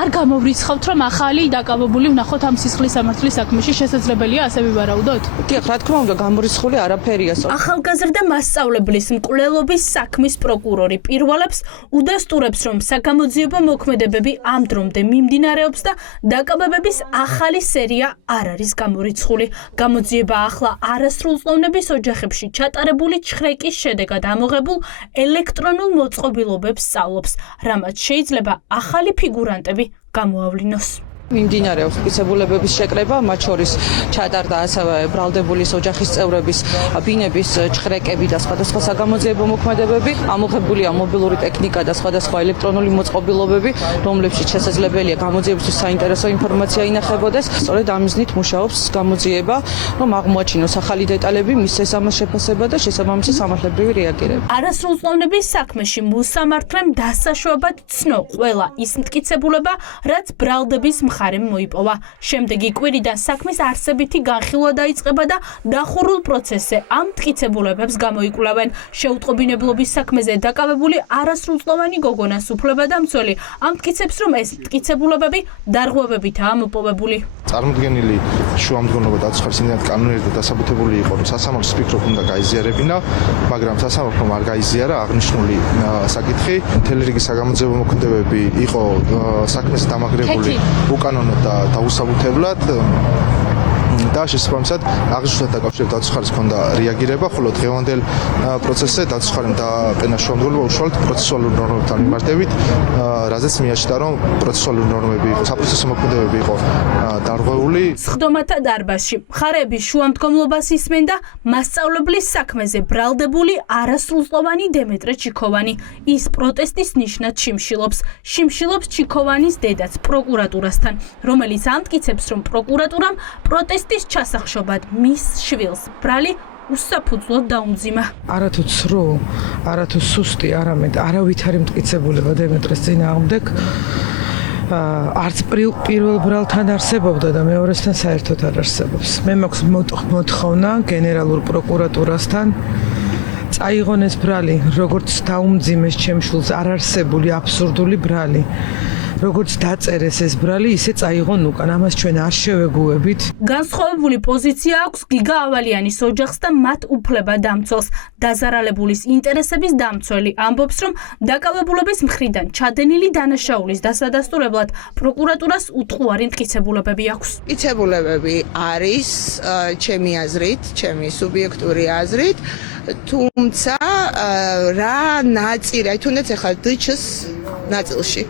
არ გამოვრიცხავთ, რომ ახალი დაკავებული ვნახოთ ამ სისხლის სამართლის საქმეში, შესაძლებელია ასე ვივარაუდოთ? დიახ, რა თქმა უნდა, გამორიცხული არაფერია. ახალგაზრდა მასწავლებლის მკვლელობის საქმის პროკურორი პირველებს უდასტურებს, რომ საგამოძიებო მოქმედებები ამ დრომდე მიმდინარეობს და დაკავებების ახალი სერია არ არის გამორიცხული. გამოძიება ახლა არასრულწლოვნების ოჯახებში ჩატარებული ჩხრეკის შედეგად ამოღებულ ელექტრონულ მოწყობილობებს სწავლობს, რამაც შეიძლება ახალი ფიგურანტები გამოავლინოს. მიმდინარეობს მტკიცებულებების შეკრება, მათ შორის ჩატარდა ასევე ბრალდებულის ოჯახის წევრების ბინების ჩხრეკები და სხვადასხვა საგამოძიებო მოქმედებები, ამოღებულია მობილური ტექნიკა და სხვადასხვა ელექტრონული მოწყობილობები, რომლებშიც შესაძლებელია გამოძიებისთვის საინტერესო ინფორმაცია ინახებოდეს. სწორედ ამ მიზნით მუშაობს გამოძიება, რომ აღმოაჩინოს ახალი დეტალები, მის შესაბამის შეფასება და შესაბამისი სამართლებრივი რეაგირება. არასრულწლოვნების საქმეში მოსამართლემ დასაშვებად ცნო ყველა ის მტკიცებულება, რაც ბრალდების მხარემ მოიპოვა. შემდეგი კვირიდან საქმის არსებითი განხილვა დაიწყება და დახურულ პროცესზე ამ მტკიცებულებებს გამოიკვლევენ. შეუტყობინებლობის საქმეზე დაკავებული არასრულწლოვანი გოგონას უფლებადამცველი ამტკიცებს, რომ ეს მტკიცებულებები დარღვევებითაა მოპოვებული. წარმოდგენილი შუამდგომლობა დაცვის ინდივიდუალურად კანონიერი და დასაბუთებული იყო, რომ სასამართლოს ფიქრობ უნდა გაიზიარებინა, მაგრამ სასამართლომ არ გაიზიარა აღნიშნული საკითხი. მთელი რიგი საგამოძიებო მოქმედებები იყო საქმეზე დამაგრებული უკანონოდ და დაუსაბუთებლად და შესაბამისად აღნიშნულად დაკავშირებით დაცვის ხარის ჰქონდა რეაგირება, ხოლო დღევანდელ პროცესზე დაცვის ხარიმ დააყენა შუამდგომლობა უშუალოდ პროცესუალურ ნორმებთან მიმართებით, რაზეც მიაჩნდა, რომ პროცესუალური ნორმები იყო, საპროცესო მოქმედებები იყო დარღვეული. სხდომათა დარბაზში მხარეების შუამდგომლობას ისმენ და მასწავლებლის საქმეზე ბრალდებული არასრულწლოვანი დემეტრე ჩიქოვანი. ის პროტესტის ნიშნად შიმშილობს ჩიქოვანის დედაც პროკურატურასთან, რომელიც ამტკიცებს, რომ პროკურატურამ პროტესტის ჩასახშობად მის შვილს ბრალი უსაფუძვლოდ დაუმძიმა. არათუ ცრუ, არათუ სუსტი, არამედ არავითარი მტკიცებულება დემეტრეს წინააღმდეგ არც პირველ ბრალთან არსებობდა და მეორესთან საერთოდ არ არსებობს. მე მაქვს მოთხოვნა გენერალურ პროკურატურასთან წაიღონეს ბრალი, როგორც დაუმძიმეს ჩემ შვილს არარსებული აბსურდული ბრალი. როგორც დაწერეს ეს ბრალი, ისე წაიღონ უკან. ამას ჩვენ არ შევეგუებით. განსხვავებული პოზიცია აქვს გიგა ავალიანის ოჯახს და მათ უფლებადამცველს. დაზარალებულის ინტერესების დამცველი ამბობს, რომ დაკავებულების მხრიდან ჩადენილი დანაშაულის დასადასტურებლად პროკურატურას უტყუარი მტკიცებულებები აქვს. მტკიცებულებები არის ჩემი აზრით, ჩემი სუბიექტური აზრით, თუმცა რა ნაწილი, თუნდაც ახლა დჩ-ს ნაწილში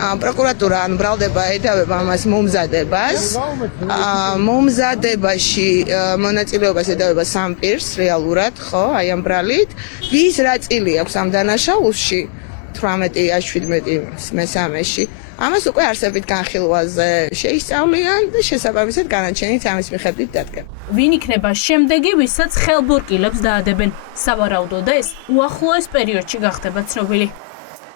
პროკურატურა ან ბრალდება ედავება ამას მომზადებაში მონაწილეობას ედავება სამ პირს რეალურად, ხო, აი ამ ბრალით. ვის რა წილი აქვს ამ დანაშაულში 18-17-ში. ამას უკვე არსებით განხილვაზე შეისწავლიან და შესაბამისად განაჩენით ამის მიხედვით დადგება. ვინ იქნება შემდეგი, ვისაც ხელბორკილებს დაადებენ? სავარაუდოდ ეს უახლოეს პერიოდში გახდება ცნობილი.